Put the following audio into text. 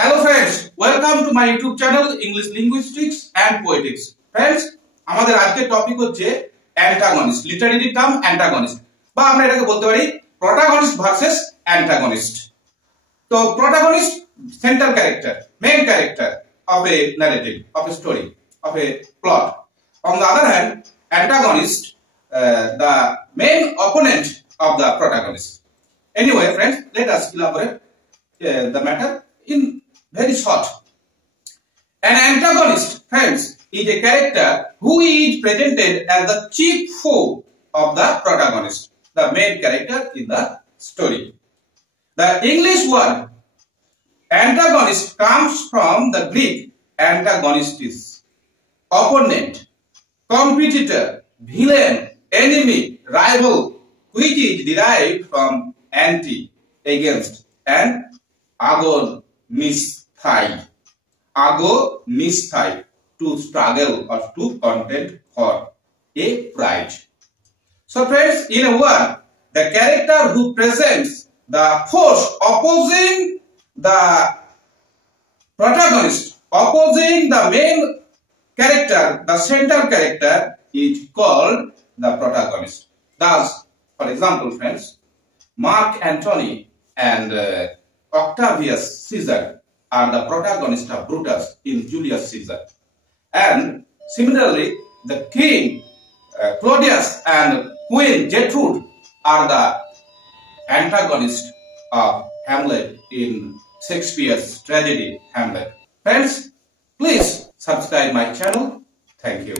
Hello friends, welcome to my YouTube channel English Linguistics and Poetics. Friends, আমাদের আজকের topic হচ্ছে antagonist, literary term antagonist বা আমরা এটাকে বলতে পারি প্রোটাগনিস্ট ভার্সেস অ্যান্টাগনিস্ট। তো protagonist central character, main character of a narrative, of a story, of a plot. On the other hand, antagonist, the main opponent of the protagonist. Anyway, friends, let us elaborate the matter in very short. An antagonist, friends, is a character who is presented as the chief foe of the protagonist, the main character in the story. The English word antagonist comes from the Greek antagonistis, opponent, competitor, villain, enemy, rival, which is derived from anti, against, and agonisthai, to struggle or to contend for a prize. So friends, in a word, the character who presents the force opposing the protagonist, opposing the main character, the central character, is called the protagonist. Thus, for example, friends, Mark Antony and Octavius Caesar are the protagonists of Brutus in Julius Caesar. And similarly, the king Claudius and queen Gertrude are the antagonists of Hamlet in Shakespeare's tragedy Hamlet. Friends, please subscribe my channel. Thank you.